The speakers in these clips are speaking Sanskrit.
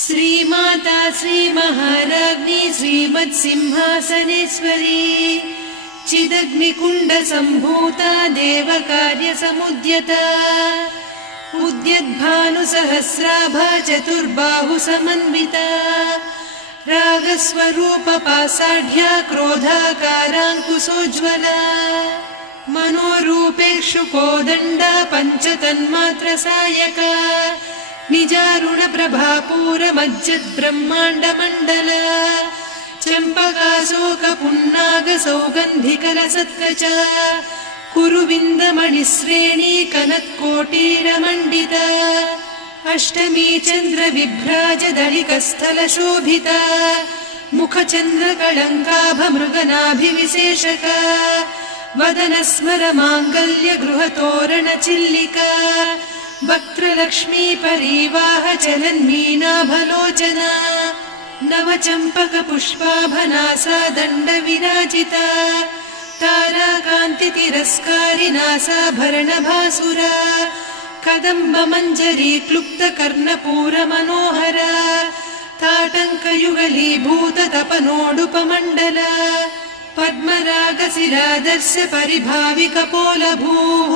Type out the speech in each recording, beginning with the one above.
श्रीमाता श्रीमहाराज्ञी श्रीमत्सिंहासनेश्वरी चिदग्निकुण्ड सम्भूता देवकार्यसमुद्यता उद्यद्भानुसहस्राभा चतुर्बाहु समन्विता रागस्वरूपपासाढ्या क्रोधाकाराङ्कुशोज्ज्वला मनोरूपेक्षु कोदण्डा पञ्चतन्मात्रसायका निजारुणप्रभापूरमज्जद्ब्रह्माण्डमण्डला चम्पकाशोकपुन्नागसौगन्धिकलसत्कचा कुरुविन्दमणिश्रेणी कनत्कोटीरमण्डिता अष्टमी चन्द्रविभ्राजदलिकस्थलशोभिता मुखचन्द्रकळङ्काभमृगनाभिविशेषका वदनस्मरमाङ्गल्य गृहतोरणचिल्लिका वक्त्रलक्ष्मी परिवाह चलन्मीनाभलोचना नवचम्पकपुष्पाभनासा दण्डविराजिता ताराकान्तितिरस्कारिनासाभरणभासुरा कदम्बमञ्जरी क्लुप्तकर्णपूरमनोहरा ताटङ्कयुगलीभूततपनोडुपमण्डला पद्मरागशिरादर्श परिभाविकपोलभूः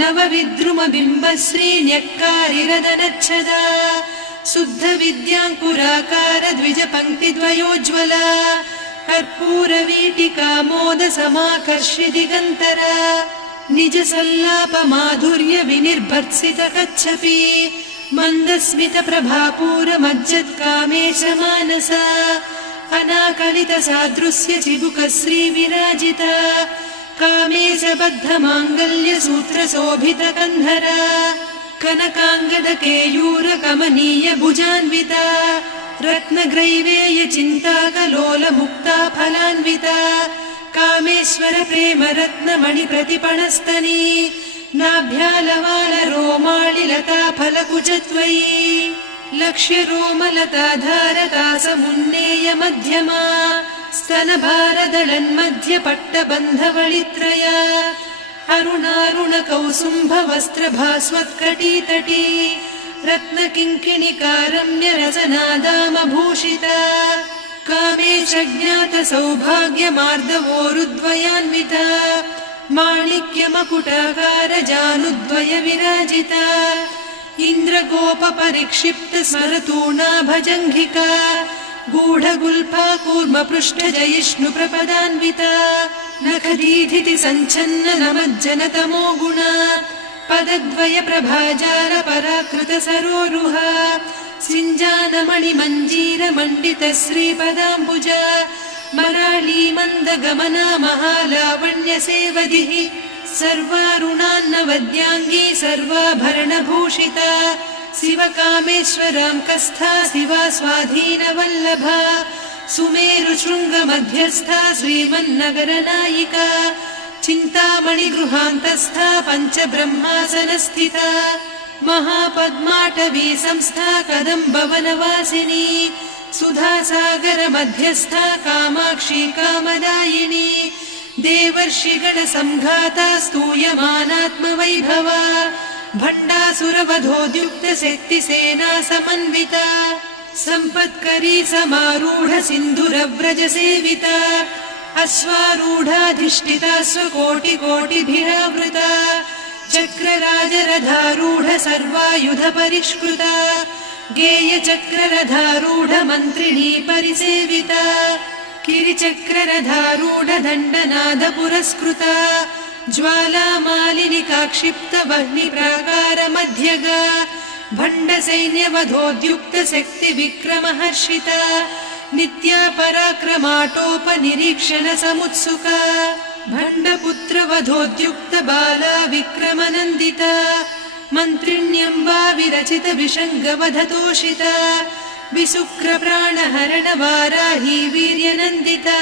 नवविद्रुमबिम्बश्रीन्यक्कारिरदनच्छदा शुद्धविद्याङ्कुराकार द्विजपङ्क्तिद्वयोज्ज्वला कर्पूरवीटिकामोदसमाकर्षि दिगन्तरा निजसल्लापमाधुर्य विनिर्भर्त्सितकच्छपि मन्दस्मितप्रभापूरमज्जत्कामेशमानसा अनाकलितसादृश्य चिबुकश्रीविराजिता कामेशबद्धमाङ्गल्यसूत्रशोभितकन्धरा कनकाङ्गदकेयूरकमनीय भुजान्विता रत्नग्रैवेयचिन्ताकलोलमुक्ता फलान्विता कामेश्वर प्रेमरत्नमणिप्रतिपणस्तनी नाभ्यालवालरोमाळिलता फलकुचत्वयी लक्ष्यरोमलताधारतासमुन्नेय मध्यमा स्तनभारदळन्मध्यपट्टबन्धवळित्रया अरुणारुणकौसुम्भवस्त्रभास्वत्कटीतटी रत्नकिङ्किणिकारम्यरसनादामभूषिता कामेशज्ञातसौभाग्यमार्दवोरुद्वयान्विता माणिक्यमकुटाकारजानुद्वय विराजिता इन्द्रगोपपरिक्षिप्तस्मरतूणाभजङ्घिका गूढगुल्फा कूर्मपृष्ठजयिष्णुप्रपदान्विता नखदीधिति सञ्छन्न नमज्जनतमो गुणा पदद्वय प्रभाजाल पराकृत सरोरुहा सिञ्जानमणिमञ्जीरमण्डित श्रीपदाम्बुजा मराळी मन्दगमना महालावण्यसेवधिः सर्वारुणान्नवद्याङ्गी सर्वाभरणभूषिता शिवकामेश्वराङ्कस्था शिवा स्वाधीनवल्लभा सुमेरुशृङ्गमध्यस्था श्रीमन्नगरनायिका चिन्तामणिगृहान्तस्था पञ्चब्रह्मासनस्थिता महापद्माटवी संस्था कदम्बवनवासिनी सुधासागरमध्यस्था कामाक्षी कामदायिनी देवर्षिगणसंघाता स्तूयमानात्मवैभवा भण्डासुरवधोद्युक्तशक्तिसेना समन्विता सम्पत्करी समारूढ सिन्धुरव्रजसेविता अश्वारूढाधिष्ठिता स्वकोटिकोटिभिरावृता चक्रराजरथारूढ सर्वायुधपरिष्कृता गेयचक्ररथारूढ मन्त्रिणी परिसेविता किरिचक्ररथारूढ दण्डनाद पुरस्कृता ज्वालामालिनिकाक्षिप्त वह्निप्राकारमध्यगा भण्डसैन्यवधोद्युक्तशक्तिविक्रमहर्षिता नित्या पराक्रमाटोपनिरीक्षणसमुत्सुका भण्डपुत्रवधोद्युक्त बाला विक्रमनन्दिता मन्त्रिण्यम्बा विरचित विषङ्गवधतोषिता विशुक्रप्राणहरणवाराही वीर्यनन्दिता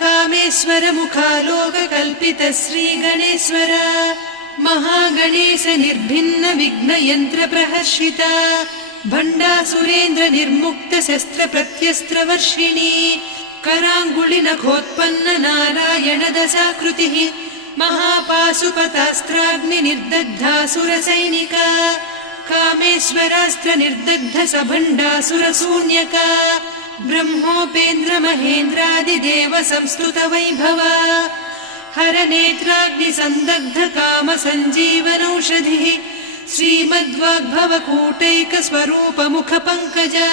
कामेश्वर मुखालोककल्पित श्रीगणेश्वरा महागणेश निर्भिन्न विघ्नयन्त्र प्रहर्षिता भण्डासुरेन्द्र निर्मुक्त शस्त्र प्रत्यस्त्रवर्षिणी कराङ्गुलिनखोत्पन्न नारायण दशाकृतिः महापाशुपतास्त्राग्निर्दग्धासुरसैनिका कामेश्वरास्त्र निर्दग्ध सभण्डासुरशून्यका ब्रह्मोपेन्द्र महेन्द्रादिदेव संस्तुत वैभवा हरनेत्राग्नि संदग्ध काम सञ्जीवनौषधिः श्रीमद्वाग्भवकूटैक स्वरूप मुख पङ्कजा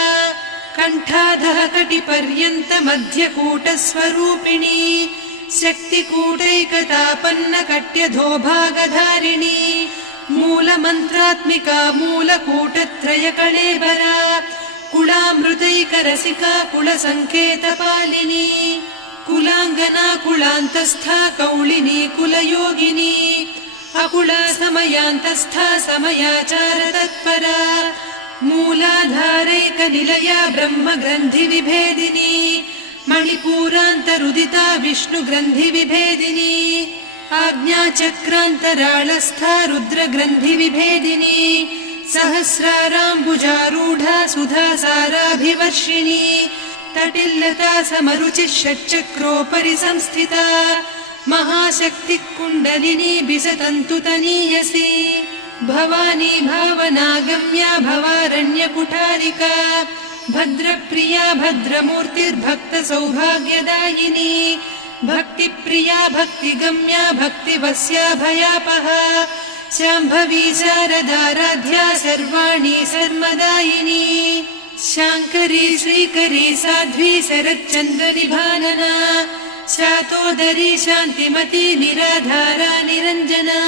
कण्ठाधः कटिपर्यन्त मध्यकूट स्वरूपिणी शक्तिकूटैकतापन्न कट्यधोभागधारिणी मूलमन्त्रात्मिका मूलकूटत्रय कळेबरा कुलामृतैकरसिका कुलसङ्केतपालिनी कुलाङ्गना कुलान्तस्था कौलिनी कुलयोगिनी अकुला समयान्तस्था समयाचार तत्परा मूलाधारैकनिलया ब्रह्मग्रन्थि विभेदिनी मणिपूरान्तरुदिता विष्णुग्रन्थि विभेदिनी आज्ञाचक्रान्तराळस्था रुद्रग्रन्थि विभेदिनी सहस्राराम्बुजारूढा सुधासाराभिवर्षिणी तटिल्लता समरुचिः षट्चक्रोपरि संस्थिता महाशक्तिः कुण्डलिनी बिसतन्तुतनीयसी भवानी भावनागम्या भवारण्यकुठारिका भद्रप्रिया भद्रमूर्तिर्भक्तसौभाग्यदायिनी भक्तिप्रिया भक्तिगम्या भक्तिवस्या भयापहा शाम्भवी शारदाराध्या सर्वाणि सर्वदायिनी शाङ्करी श्रीकरी साध्वी शरच्चन्द्रनिभानना शातोदरी शान्तिमती निराधारा निरञ्जना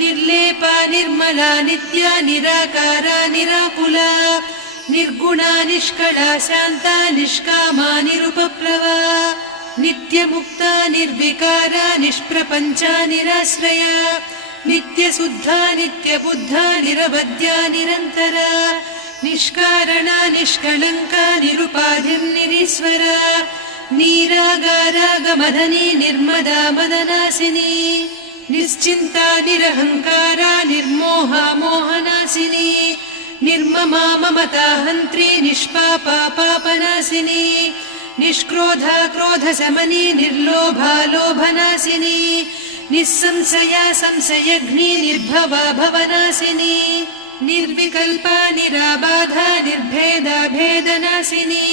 निर्लेपा निर्मला नित्या निराकारा निराकुला निर्गुणा निष्कला शान्ता निष्कामा निरुपप्लवा नित्यमुक्ता निर्विकारा निष्प्रपञ्चा निराश्रया नित्यशुद्धा नित्यबुद्धा निरवद्या निरन्तरा निष्कारणा निष्कलङ्का निरुपाधिर्निरीश्वरा नीरागारागमदनी निर्मदा मदनासिनी निश्चिन्ता निरहङ्कारा निर्मोहा मोहनासिनी निर्ममा ममता हन्त्री निष्पापा पापनासिनी निष्क्रोधा क्रोधशमनी निर्लोभा लोभनासिनी निस्संशया संशयघ्नी निर्भवा भवनासिनी निर्विकल्पा निराबाधा निर्भेदा भेदनासिनी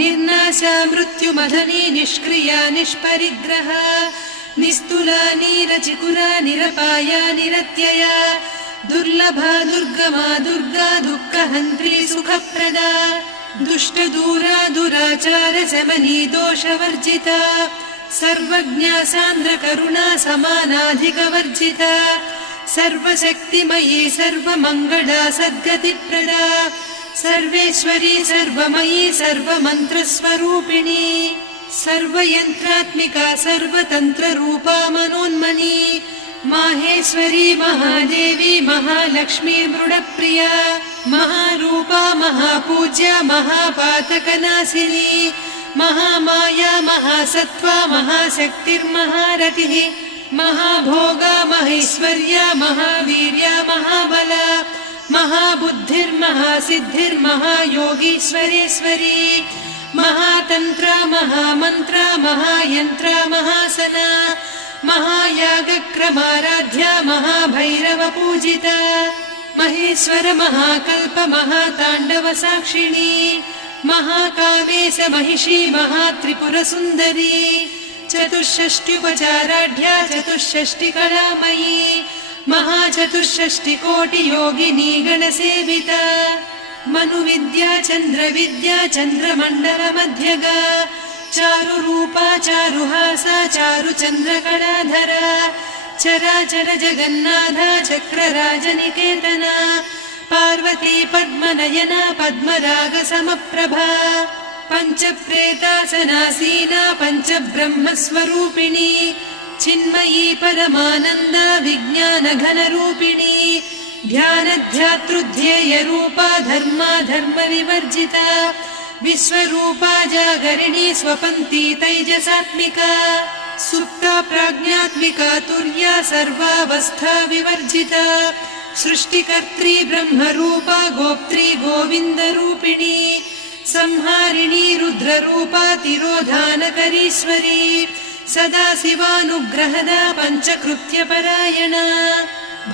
निर्नाशा मृत्युमदनी निष्क्रिया निष्परिग्रहा निस्तुला नीरचिकुरा निरपाया निरत्यया दुर्लभा दुर्गमा दुर्गा दुःखहन्त्री सुखप्रदा दुष्टदूरा दुराचार शमनी दोषवर्जिता सर्वज्ञा सान्द्रकरुणा समानाधिकवर्जिता सर्वशक्तिमयी सर्वमङ्गला सद्गतिप्रदा सर्वेश्वरी सर्वमयी सर्वमन्त्रस्वरूपिणी सर्वयन्त्रात्मिका सर्वतन्त्ररूपा मनोन्मनी माहेश्वरी महादेवी महालक्ष्मी मृडप्रिया महारूपा महापूज्या महापातकनाशिनी महामाया महासत्त्वा महाशक्तिर्महारतिः महाभोगा महेश्वर्या महावीर्या महाबला महाबुद्धिर्महासिद्धिर्महायोगीश्वरेश्वरी महातन्त्रा महामन्त्रा महायन्त्रा महासना महायागक्रमाराध्या महाभैरवपूजिता महेश्वर महाकल्प महाताण्डव साक्षिणी महाकामेश महिषी महात्रिपुरसुन्दरी चतुष्षष्ट्युपचाराढ्या चतुष्षष्टिकलामयी महाचतुष्षष्टिकोटियोगिनी गणसेविता मनुविद्या चन्द्रविद्या चन्द्रमण्डलमध्यगा चारुरूपा चारुहासा चारुचन्द्रकलाधरा चराचर जगन्नाथा चक्रराजनिकेतना पार्वती पद्मनयना पद्मरागसमप्रभा पञ्चप्रेतासनासीना पञ्चब्रह्मस्वरूपिणी चिन्मयी परमानन्दा विज्ञानघनरूपिणी ध्यानध्यातृध्येयरूपा धर्मा धर्मविवर्जिता विश्वरूपा जागरिणी स्वपन्ती तैजसात्मिका सुप्ता प्राज्ञात्मिका तुर्या सर्वावस्था विवर्जिता सृष्टिकर्त्री ब्रह्मरूपा गोप्त्री गोविन्दरूपिणी संहारिणी रुद्ररूपा तिरोधानकरीश्वरी सदाशिवानुग्रहद पञ्चकृत्यपरायणा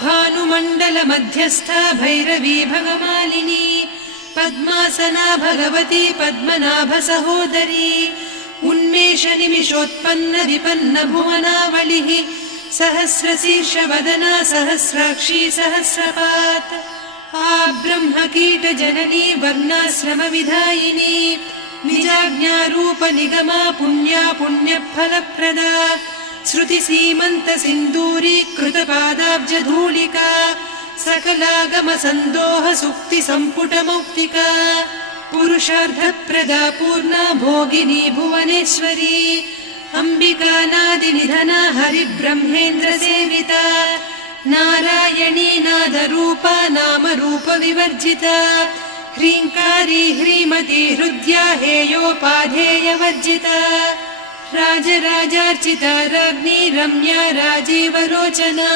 भानुमण्डल मध्यस्था भैरवी भगमालिनी पद्मासना भगवती पद्मनाभ सहोदरी उन्मेष निमिषोत्पन्न विपन्न भुवनावलिः सहस्रशीर्ष वदना सहस्राक्षी सहस्रपात् ब्रह्म कीट जननी वर्णाश्रम विधायिनी निजाज्ञारूप निगमा पुण्या पुण्यफलप्रदा श्रुति सीमन्त सिन्दूरी कृत पादाब्ज धूलिका सकलागम सन्दोह सुक्ति सम्पुट मौक्तिका पुरुषार्थप्रदा पूर्णा भोगिनी भुवनेश्वरी अंबिका नादि निधना हरिब्रह्मेन्द्र सेविता नारायणी नादरूपा नाम रूप विवर्जिता ह्रीङ्कारी ह्रीमती हृद्या हेयोपाधेय वर्जिता राजराजार्चिता राज्ञी रम्या राजीवलोचना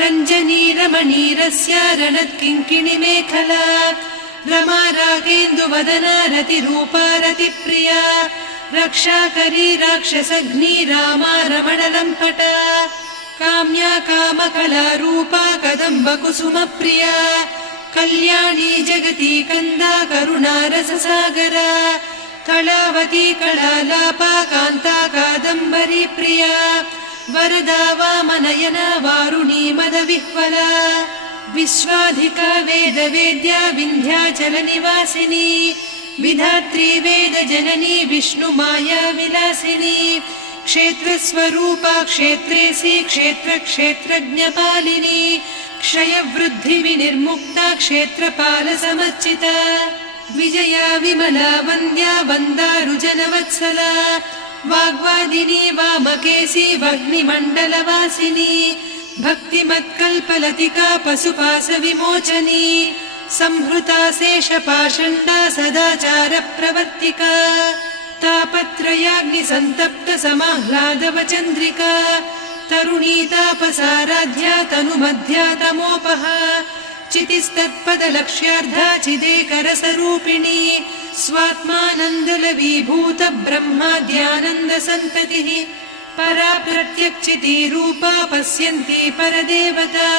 रञ्जनी रमणीरस्या रणत्किङ्किणी मेखला रमा रागेन्दुवदना रतिरूपा रतिप्रिया रक्षाकरी राक्षसघ्नी रामा रमणलम्पटा काम्या कामकला रूपा कदम्ब कुसुमप्रिया कल्याणी जगती कन्दा करुणा रससागरा कलावती कलालापा कान्ता कादम्बरी प्रिया वरदा वामनयना वारुणी मदविह्वला विश्वाधिका वेदवेद्या विन्ध्याचल निवासिनी विधात्री वेद जननी विष्णु माया विलासिनी क्षेत्रस्वरूपा क्षेत्रेसी क्षेत्र क्षेत्रज्ञपालिनी क्षयवृद्धि विनिर्मुक्ता क्षेत्रपाल समर्चिता विजया विमला वन्द्या वन्दारुजनवत्सला वाग्वादिनी वामकेशी वह्निमण्डलवासिनी भक्तिमत्कल्पलतिका पशुपाश विमोचनी संहृता शेषपाषण्डा सदाचार प्रवर्तिका तापत्रयाग्निसन्तप्त समाह्लादवचन्द्रिका तरुणी तापसाराध्या तनुमध्या तमोपहा चितिस्तत्पदलक्ष्यार्धा चिदेकरसरूपिणी स्वात्मानन्दलवीभूत ब्रह्माद्यानन्द सन्ततिः परा प्रत्यक्षितीरूपा पश्यन्ती परदेवता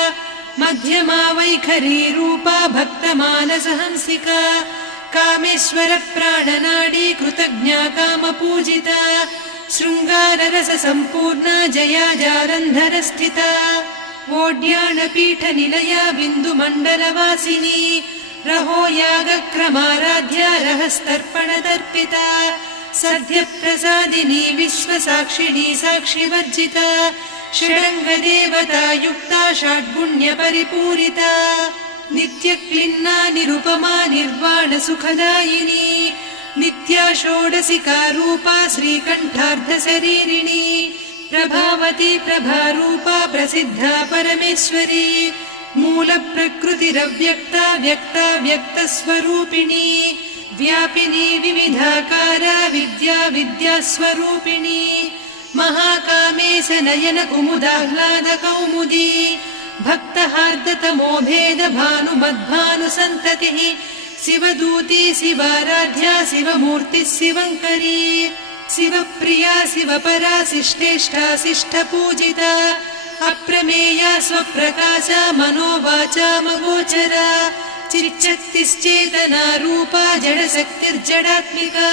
मध्यमा वैखरी रूपा भक्तमानसहंसिका कामेश्वर प्राणनाडी कृतज्ञा कामपूजिता शृङ्गाररस सम्पूर्णा जया जालन्धर स्थिता वोड्याणपीठ निलया बिन्दुमण्डलवासिनी रहो यागक्रमाराध्या रहस्तर्पणतर्पिता सद्यप्रसादिनी विश्वसाक्षिणी साक्षिवर्जिता षडङ्गदेवता युक्ता षड्गुण्यपरिपूरिता नित्यक्लिन्ना निरुपमा निर्वाण सुखदायिनी नित्या षोडशिका रूपा श्रीकण्ठार्धशरीरिणी प्रभावती प्रभारूपा प्रसिद्धा परमेश्वरी मूलप्रकृतिरव्यक्ता व्यक्ता व्यक्तस्वरूपिणी व्यापिनी विविधाकारा विद्या विद्यास्वरूपिणी महाकामेश नयन कुमुदाह्लाद कौमुदी भक्तहार्दतमो भेद भानुमद्भानुसन्ततिः शिवदूती शिवाराध्या शिवमूर्तिः शिवङ्करी शिवप्रिया शिवपरा शिष्टेष्टा शिष्टपूजिता अप्रमेया स्वप्रकाशा मनोवाचा मगोचरा चिच्चक्तिश्चेतना रूपा जडशक्तिर्जडात्मिका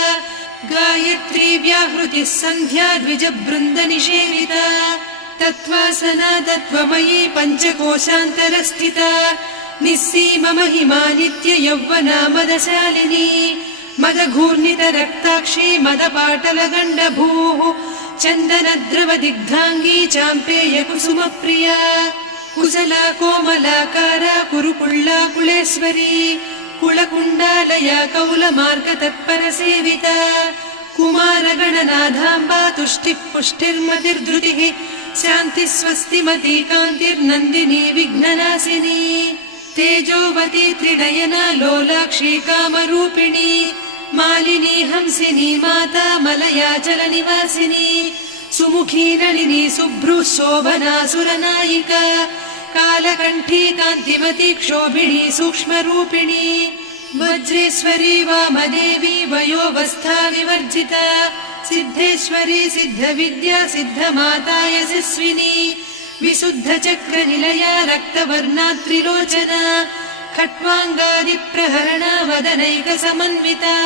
गायत्री व्याहृतिः सन्ध्या द्विजबृन्द निषेविता तत्त्वासना तत्त्वमयी पञ्चकोशान्तरस्थिता निस्सीम महिमा नित्य यौवना मदशालिनी मदघूर्णित रक्ताक्षी मदपाटलगण्डभूः चन्दनद्रव दिग्धाङ्गी चाम्पेय कुसुमप्रिया कुशला कोमलाकारा कुरुकुळ्ळा कुलेश्वरी कुलकुण्डालया कौलमार्ग तत्परसेविता कुमारगणनाथाम्बा तुष्टिः पुष्टिर्मतिर्धृतिः शान्तिः स्वस्तिमती कान्तिर्नन्दिनी विघ्ननाशिनी तेजोवती त्रिनयना लोलाक्षी कामरूपिणी मालिनी हंसिनी माता मलयाचलनिवासिनी सुमुखी नलिनी शुभ्रुः शोभना सुरनायिका कालकण्ठी कान्तिमती क्षोभिणी सूक्ष्मरूपिणी वज्रेश्वरी वामदेवी वयोवस्था विवर्जिता सिद्धेश्वरी सिद्धविद्या सिद्धमाता यशस्विनी विशुद्धचक्रनिलया रक्तवर्णा त्रिलोचना खट्वाङ्गादिप्रहरणा वदनैकसमन्विता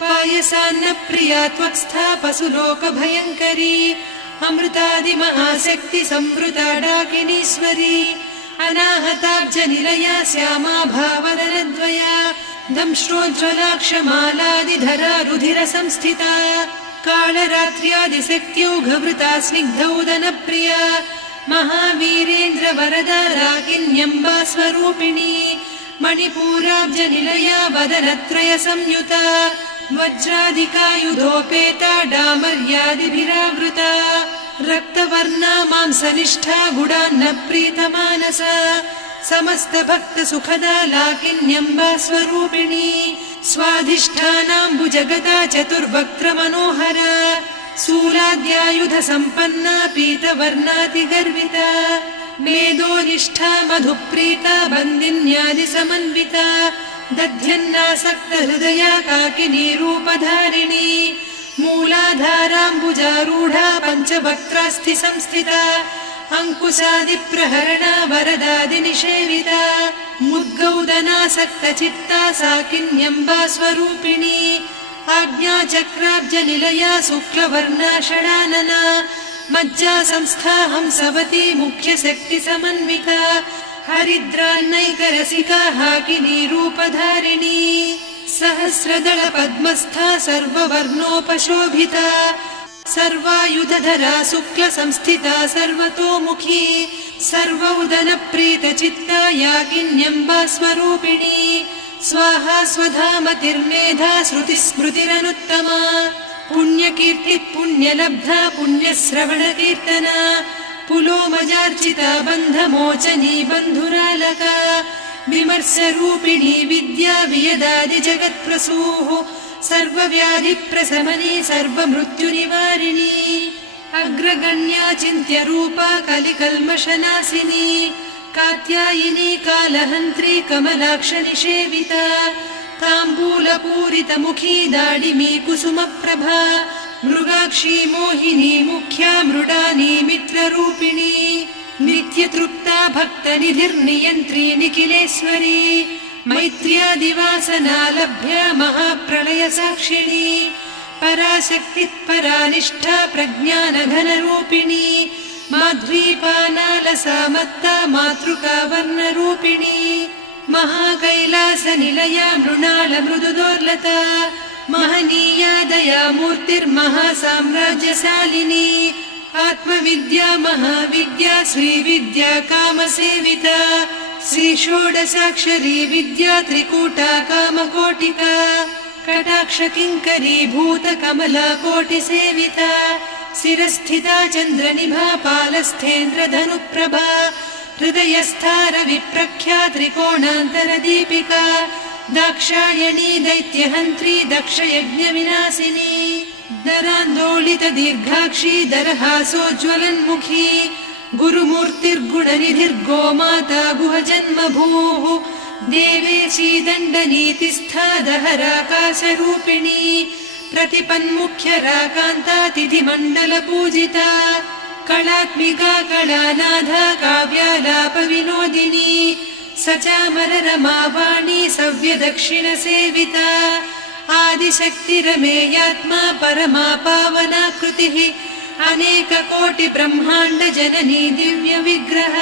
पायसान्नप्रिया त्वक्स्था पशुलोकभयङ्करी अमृतादिमहाशक्ति संवृता डाकिनीश्वरी अनाहताब्जनिलया श्यामा भावदनद्वया दंष्ट्रोज्ज्वलाक्षमालादिधरा रुधिरसंस्थिता कालरात्र्यादिशक्त्यौघवृता स्निग्धौदनप्रिया महावीरेन्द्रवरदा राकिन्यम्बा स्वरूपिणी मणिपूराब्जनिलया वदनत्रय संयुता वज्राधिकायुधोपेता डामर्यादिभिरावृता रक्तवर्णा मांसनिष्ठा गुडान्नप्रीतमानसा समस्तभक्तसुखदा लाकिन्यम्बा स्वरूपिणी स्वाधिष्ठानाम्बुजगता चतुर्वक्त्रमनोहरा शूलाद्यायुधसम्पन्ना पीतवर्णातिगर्विता मेदोनिष्ठा मधुप्रीता बन्दिन्यादिसमन्विता दध्यन्नासक्तहृदया काकिनी रूपधारिणी मूलाधाराम्बुजारूढा पञ्चवक्त्रास्थि संस्थिता अङ्कुशादिप्रहरणा वरदादिनिषेविता मुद्गौदनासक्तचित्ता साकिन्यम्बा स्वरूपिणी आज्ञाचक्राब्जनिलया शुक्लवर्णा षडानना मज्जा संस्था हंसवती मुख्यशक्तिसमन्विता हरिद्रान्नैकरसिका हाकिनी रूपधारिणी सहस्रदल पद्मस्था सर्ववर्णोपशोभिता सर्वायुधधरा शुक्लसंस्थिता सर्वतोमुखी सर्वौदनप्रीतचित्ता याकिन्यम्बा स्वरूपिणी स्वाहा स्वधामतिर्मेधा श्रुतिस्मृतिरनुत्तमा पुण्यकीर्तिः पुण्यलब्धा पुण्यश्रवणकीर्तना पुलोमजार्चिता बन्धमोचनी बन्धुरालका विमर्शरूपिणी विद्या वियदादिजगत्प्रसूः सर्वव्याधिप्रशमनी सर्वमृत्युनिवारिणी अग्रगण्या चिन्त्यरूपा कलिकल्मषनाशिनी कात्यायिनी कालहन्त्री कमलाक्षनिषेविता ताम्बूलपूरितमुखी दाडिमी कुसुमप्रभा मृगाक्षी मोहिनी मुख्या मृडानी मित्ररूपिणी नित्यतृप्ता भक्तनिधिर्नियन्त्री निखिलेश्वरी मैत्र्यादिवासना लभ्या महाप्रलयसाक्षिणी पराशक्तिः परानिष्ठा प्रज्ञानघनरूपिणी माध्वीपानालसामत्ता मातृका वर्णरूपिणी महाकैलासनिलया मृणालमृदुदोर्लता महनीया दयामूर्तिर्महासाम्राज्यशालिनी आत्मविद्या महाविद्या श्रीविद्या कामसेविता श्रीषोडशाक्षरी विद्या त्रिकूटा कामकोटिका कटाक्षकिङ्करी भूतकमला कोटिसेविता शिरस्थिता चन्द्रनिभा पालस्थेन्द्रधनुप्रभा हृदयस्था रविप्रख्या त्रिकोणान्तरदीपिका दाक्षायणी दैत्यहन्त्री दक्षयज्ञविनाशिनी दरान्दोलितदीर्घाक्षी दरहासोज्ज्वलन्मुखी गुरुमूर्तिर्गुणनिधिर्गोमाता गुहजन्मभूः देवेशी दण्डनीतिस्था दहराकाशरूपिणी प्रतिपन्मुख्यराकान्ता तिथिमण्डलपूजिता कलात्मिका कलानाथा काव्यालापविनोदिनी सचामररमावाणी सव्यदक्षिणसेविता आदिशक्तिरमेयात्मा परमा पावनाकृतिः अनेककोटिब्रह्माण्डजननी दिव्यविग्रह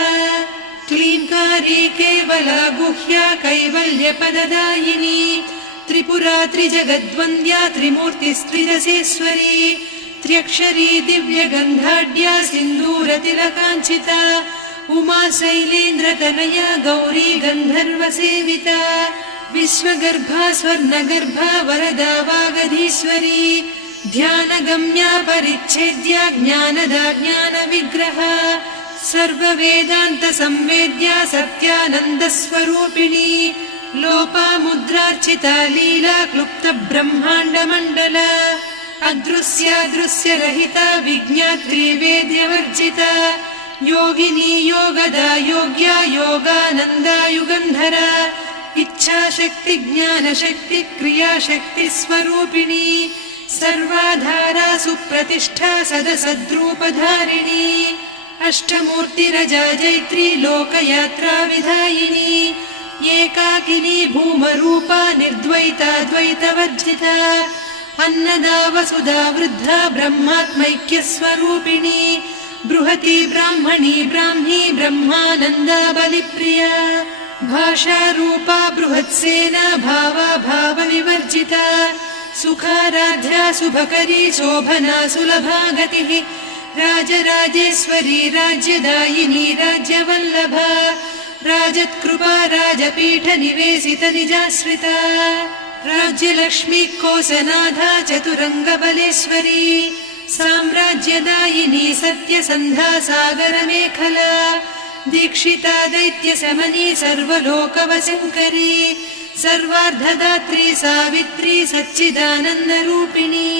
क्लीङ्कारी केवला गुह्या कैवल्यपददायिनी त्रिपुरा त्रिजगद्वन्द्या त्रिमूर्तिस्त्रिदशेश्वरी त्र्यक्षरी दिव्यगन्धाढ्या सिन्दूरतिलकाञ्चिता उमा शैलेन्द्रतनया गौरी गन्धर्वसेविता विश्वगर्भा स्वर्णगर्भा वरदा वागधीश्वरी ध्यानगम्या परिच्छेद्या ज्ञानदा ज्ञानविग्रहा सर्ववेदान्तसंवेद्या सत्यानन्दस्वरूपिणी लोपामुद्रार्चिता लीला क्लुप्तब्रह्माण्डमण्डला अदृश्यादृश्यरहिता विज्ञात्री वेद्यवर्जिता योगिनी योगदा योग्या योगानन्दा युगन्धरा इच्छाशक्ति ज्ञानशक्ति क्रियाशक्ति स्वरूपिणी सर्वाधारा सुप्रतिष्ठा सदसद्रूपधारिणी अष्टमूर्तिरजा जैत्री लोकयात्रा विधायिनी एकाकिनी भूमरूपा निर्द्वैता द्वैतवर्जिता अन्नदा वसुधा वृद्धा ब्रह्मात्मैक्यस्वरूपिणी बृहती ब्राह्मणी ब्राह्मी ब्रह्मानन्दा बलिप्रिया भाषारूपा बृहत्सेना भावा भावविवर्जिता सुखाराध्या शुभकरी शोभना सुलभा गतिः राजराजेश्वरी राज्यदायिनी राज्यवल्लभा राजत्कृपा राजपीठ निवेशित निजाश्रिता राज्यलक्ष्मी कोसनाधा चतुरङ्गबलेश्वरी साम्राज्यदायिनी सत्यसन्धा सागरमेखला दीक्षिता दैत्यशमनी सर्वलोकवशङ्करी सर्वार्धदात्री सावित्री सच्चिदानन्दरूपिणी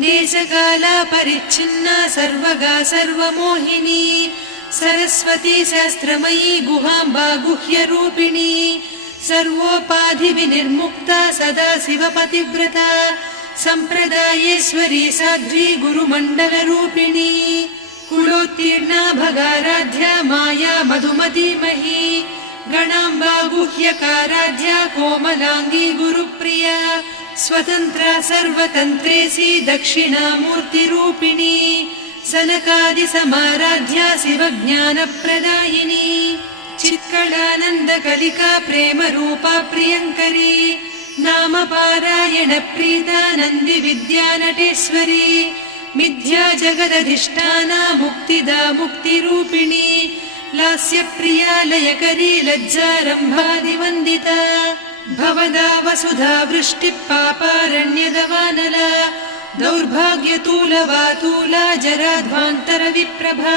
देशकाला परिच्छिन्ना सर्वगा सर्वमोहिनी सरस्वती शास्त्रमयी गुहाम्बा गुह्यरूपिणी सर्वोपाधिविनिर्मुक्ता सदा शिवपतिव्रता सम्प्रदायेश्वरी साध्वी गुरुमण्डलरूपिणी कुलोत्तीर्णा भगाराध्या माया मधुमतीमही गणाम्बा गुह्यकाराध्या कोमलाङ्गी गुरुप्रिया स्वतन्त्रा सर्वतन्त्रेसी दक्षिणामूर्तिरूपिणी सनकादिसमाराध्या शिवज्ञानप्रदायिनी चित्कलानन्दकलिका प्रेमरूपा प्रियङ्करी नामपारायणप्रीता नन्दिविद्यानटेश्वरी मिथ्या जगदधिष्ठाना मुक्तिदा मुक्तिरूपिणी लास्यप्रिया लयकरी लज्जारम्भादिवन्दिता भवदा वसुधा वृष्टिः पापारण्यदवानला दौर्भाग्यतूलवातूला जराध्वान्तरविप्रभा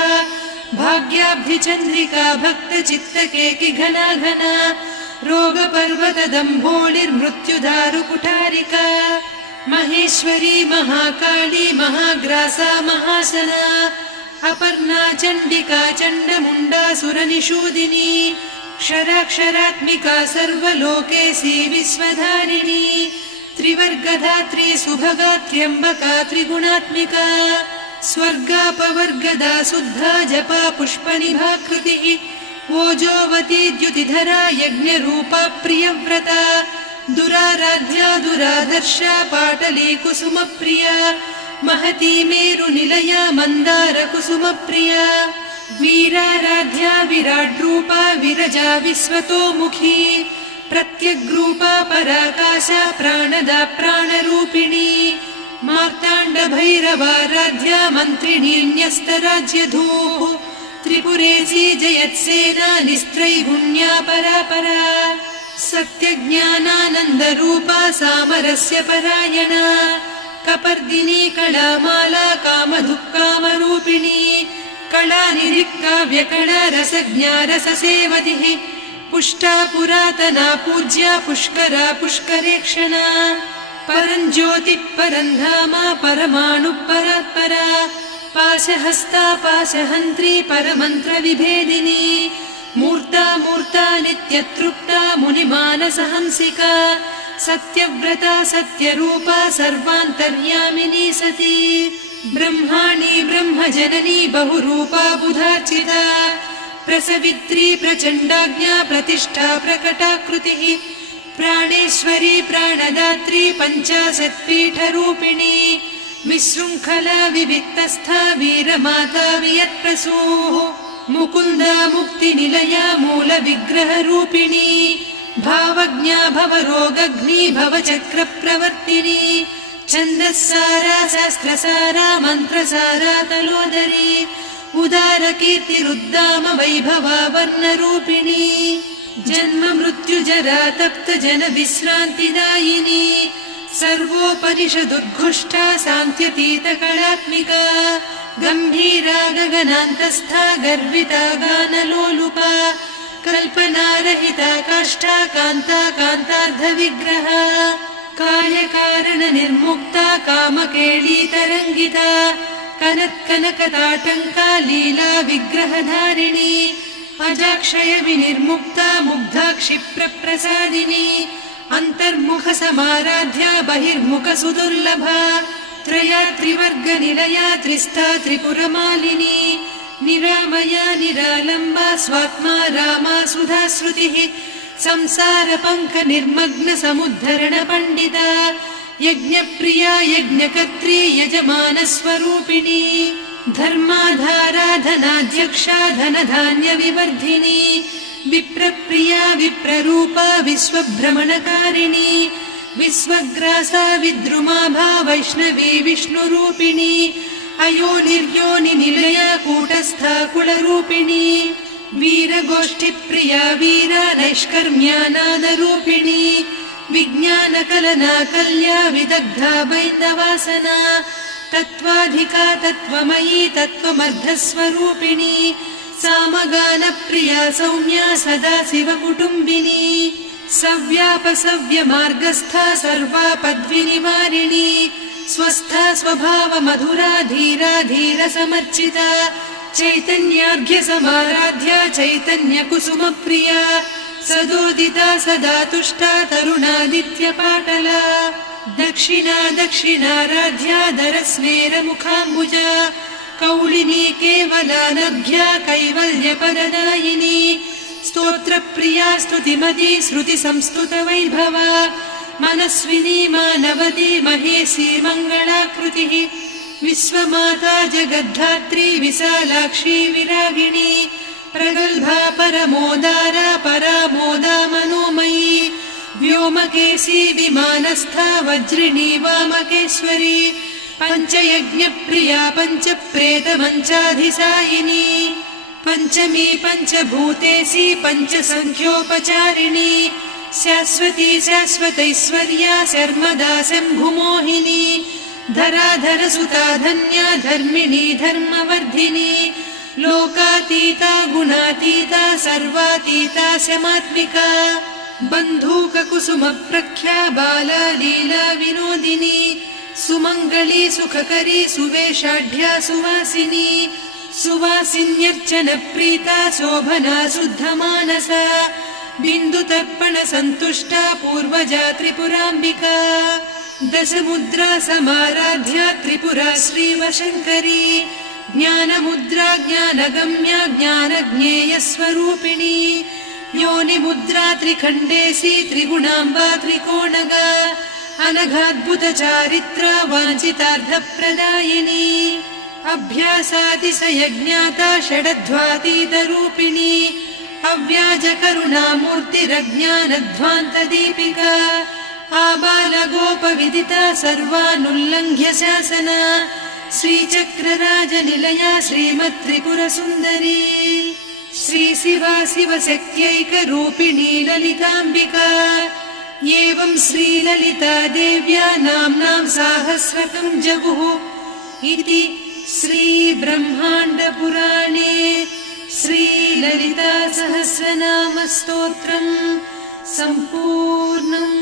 भाग्याब्धिचन्द्रिका भक्तचित्तकेकि घना घना रोगपर्वतदम्भोलिर्मृत्युदारुकुठारिका महेश्वरी महाकाली महाग्रासा महासना अपर्णा चण्डिका चण्डमुण्डा सुरनिषूदिनी क्षराक्षरात्मिका सर्वलोकेशी विश्वधारिणी त्रिवर्गधात्री सुभगा त्र्यम्बका त्रिगुणात्मिका स्वर्गापवर्गदा शुद्धा जपा पुष्पनिभाकृतिः ओजोवती द्युतिधरा यज्ञरूपा प्रियव्रता दुराराध्या दुरादर्शा पाटली कुसुमप्रिया महती मेरुनिलया मन्दारकुसुमप्रिया वीराराध्या विराड्रूपा विरजा विश्वतोमुखी प्रत्यग्रूपा पराकाशा प्राणदा प्राणरूपिणी मार्ताण्डभैरवाराध्या मन्त्रिणीन्यस्तराज्यधूः त्रिपुरेशी जयत्सेना निस्त्रैगुण्या परापरा सत्यज्ञानानन्दरूपा सामरस्य परायणा कपर्दिनी कलामाला कामधुक्कामरूपिणी कलानिधिकाव्यकला रसज्ञा रससेवतिः पुष्टा पुरातना पूज्या पुष्करा पुष्करेक्षणा परञ्ज्योतिः परन्धामा परमाणुः परात्परा पाशहस्ता पाशहन्त्री परमन्त्रविभेदिनी मूर्ता मूर्ता नित्यतृप्ता मुनिमानसहंसिका सत्यव्रता सत्यरूपा सर्वान्तर्यामिनी सती ब्रह्माणी ब्रह्मजननी बहुरूपा बुधार्चिता प्रसवित्री प्रचण्डाज्ञा प्रतिष्ठा प्रकटाकृतिः प्राणेश्वरी प्राणदात्री पञ्चाशत्पीठरूपिणी विशृङ्खला विविक्तस्था वीरमाता वियत्प्रसूः मुकुन्दा मुक्तिनिलया मूलविग्रहरूपिणी भावज्ञा भवरोगग्नी भवचक्रप्रवर्तिनी छन्दस्सारा शास्त्रसारा मन्त्रसारा तलोदरी उदारकीर्तिरुद्दाम वैभवा वर्णरूपिणी जन्म मृत्युजरा तप्त जन विश्रान्तिदायिनी सर्वोपनिषदुद्घुष्टा सान्त्यतीतकलात्मिका गम्भीरा गगनान्तस्था गर्विता गानलोलुपा कल्पनारहिता काष्ठा कान्ता कान्तार्धविग्रहा कार्यकारणनिर्मुक्ता कामकेळीतरङ्गिता कनत्कनकताटङ्का लीला विग्रहधारिणी अजाक्षय विनिर्मुक्ता मुग्धा क्षिप्रप्रसादिनी ಅಂತರ್ಮುಖ ಸಮಾರಾಧ್ಯ ಬಹಿರ್ಮುಖ ಸುದುರ್ಲಭ ತ್ರಯ ತ್ರಿವರ್ಗ ನಿಲಯ ತ್ರಿಸ್ಥಾ ತ್ರಿಪುರಮಾಲಿನಿ ನಿರಾಮಯ ನಿರಾಲಂಬ ಸ್ವಾತ್ಮ ರಾಮ ಸುಧಾ ಶ್ರುತಿಃ ಸಂಸಾರ ಪಂಕ ನಿರ್ಮಗ್ನ ಸಮುದ್ಧರಣ ಪಂಡಿತ ಯಜ್ಞಪ್ರಿಯ ಯಜ್ಞಕರ್ತ್ರಿ ಯಜಮಾನ ಸ್ವರೂಪಿಣಿ ಧರ್ಮಾಧಾರಾಧನಾಧ್ಯಕ್ಷ ಧನಧಾನ್ಯ ವಿವರ್ಧಿನಿ ವಿಪ್ರಪ್ರಿಯ ವಿಪ್ರರೂಪ ವಿಶ್ವಭ್ರಮಣಕಾರಿಣಿ ವಿಶ್ವಗ್ರಾಸ ವಿದ್ರುಮಾಭಾ ವೈಷ್ಣವಿ ವಿಷ್ಣುರೂಪಿಣಿ ಅಯೋನಿರ್ಯೋನಿ ನಿಲಯ ಕೂಟಸ್ಥ ಕುಳರೂಪಿಣಿ ವೀರಗೋಷ್ಠಿ ಪ್ರಿಯ ವೀರ ನೈಷ್ಕರ್ಮ್ಯಾನಾದರೂಪಿಣಿ ವಿಜ್ಞಾನ ಕಲನಾ ಕಲ್ಯ ವಿದಗ್ಧ ಬೈಂದವಾಸನ ತತ್ವಾಧಿಕಾ ತತ್ವಮಯೀ ತತ್ವಮರ್ಧಸ್ವರೂಪಿಣಿ ಸಾಮಗಾನ ಪ್ರಿಯ ಸೌಮ್ಯ ಸದಾ ಶಿವ ಕುಟುಂಬಿನಿ ಸವ್ಯಾಪ ಸವ್ಯ ಮಾರ್ಗಸ್ಥ ಸರ್ವಾಪದ್ವಿನಿವಾರಿಣಿ ಸ್ವಸ್ಥ ಸ್ವಭಾವ ಮಧುರಾ ಧೀರಾ ಧೀರ ಸಮರ್ಚಿತ ಚೈತನ್ಯಾರ್ಘ್ಯ ಸಮಾರಾಧ್ಯ ಚೈತನ್ಯ ಕುಸುಮ ಪ್ರಿಯ ಸದೋದಿತ ಸದಾ ತುಷ್ಟ ತರುಣಾದಿತ್ಯ ಪಾಟಲ ದಕ್ಷಿಣಾ ದಕ್ಷಿಣಾರಾಧ್ಯ ದರಸ್ನೇರ ಮುಖಾಂಬುಜ ಕೌಳಿನಿ ಕೇವಲಾನಭ್ಯ ಕೈವಲ್ಯ ಪದದಾಯಿನಿ ಸ್ತೋತ್ರ ಪ್ರಿಯ ಸ್ತುತಿಮತಿ ಶ್ರುತಿ ಸಂಸ್ತುತ ವೈಭವ ಮನಸ್ವಿನಿ ಮಾನವತಿ ಮಹೇಸಿ ಮಂಗಳಾಕೃತಿ ವಿಶ್ವಮಾತಾ ಜಗದ್ಧಾತ್ರಿ ವಿಶಾಲಾಕ್ಷಿ ವಿರಾಗಿಣಿ ಪ್ರಗಲ್ಭಾ ಪರಮೋದಾರ ಪರಾಮೋದ ಮನೋಮಯೀ ವ್ಯೋಮಕೇಸಿ ವಿಮಾನಸ್ಥ ವಜ್ರಿಣಿ ವಾಮಕೇಶ್ವರಿ ಪಂಚಯಜ್ಞ ಪ್ರಿಯ ಪಂಚ ಪ್ರೇತ ಮಂಚಾಧಿಸಾಯಿನಿ ಪಂಚಮಿ ಪಂಚಭೂತೇಸಿ ಪಂಚ ಸಂಖ್ಯೋಪಚಾರಿಣಿ ಶಾಶ್ವತಿ ಶಾಶ್ವತೈಶ್ವರ್ಯ ಶರ್ಮದಾ ಶಂಭುಮೋಹಿನಿ ಧರಾಧರ ಸುತಾ ಧನ್ಯ ಧರ್ಮಿಣಿ ಧರ್ಮವರ್ಧಿನಿ ಲೋಕಾತೀತ ಗುಣಾತೀತ ಸರ್ವಾತೀತ ಶಮಾತ್ಮಿಕಾ ಬಂಧೂಕ ಕುಸುಮ ಪ್ರಖ್ಯಾ ಬಾಲ ಲೀಲಾ ವಿನೋದಿನಿ ಸುಮಂಗಳಿ ಸುಖಕರಿ ಸುವೇಷಾಢ್ಯ ಸುವಾಸಿನಿ ಸುವಾಸಿನ್ಯರ್ಚನ ಪ್ರೀತ ಶೋಭನಾ ಶುದ್ಧ ಮಾನಸ ಬಿಂದು ತರ್ಪಣ ಸಂತುಷ್ಟ ಪೂರ್ವಜಾ ತ್ರಿಪುರಾಂಬಿಕಾ ದಶಮುದ್ರಾ ಸಮಾರಾಧ್ಯ ತ್ರಿಪುರಾ ಶ್ರೀವಶಂಕರಿ ಜ್ಞಾನ ಮುದ್ರಾ ಜ್ಞಾನಗಮ್ಯ ಜ್ಞಾನಜ್ಞೇಯ ಸ್ವರೂಪಿಣಿ ಯೋನಿ ಮುದ್ರಾ ತ್ರಿಖಂಡೇಸಿ ತ್ರಿಗುಣಾಂಬಾ ತ್ರಿಕೋಣಗ ಅನಘಾದ್ಭುತ ಚಾರಿತ್ರ ವಾಂಛಿತಾರ್ಥ ಪ್ರದಾಯಿನಿ ಅಭ್ಯಾಸಾತಿಶಯಜ್ಞಾತ ಷಡಧ್ವಾತೀತ ರೂಪಿಣಿ ಅವ್ಯಾಜ ಕರುಣಾಮೂರ್ತಿರಜ್ಞಾನಧ್ವಾಂತ ದೀಪಿಕಾ ಆಬಾಲಗೋಪ ವಿದಿತ ಸರ್ವಾನುಲ್ಲಂಘ್ಯ ಶಾಸನ ಶ್ರೀಚಕ್ರರಾಜ ನಿಲಯ ಶ್ರೀಮತ್ ತ್ರಿಪುರ ಸುಂದರಿ ಶ್ರೀ ಶಿವ ಶಿವ ಶಕ್ತ್ಯೈಕ ರೂಪಿಣಿ ಲಲಿತಾಂಬಿಕಾ ಏವಂ ಶ್ರೀ ಲಲಿತಾ ದೇವ್ಯಾ ನಾಮ್ನಾಂ ಸಾಹಸ್ರಕಂ ಜಗುಃ ಇತಿ ಶ್ರೀ ಬ್ರಹ್ಮಾಂಡ ಪುರಾಣೇ ಶ್ರೀ ಲಲಿತಾ ಸಹಸ್ರನಾಮ ಸ್ತೋತ್ರಂ ಸಂಪೂರ್ಣಂ.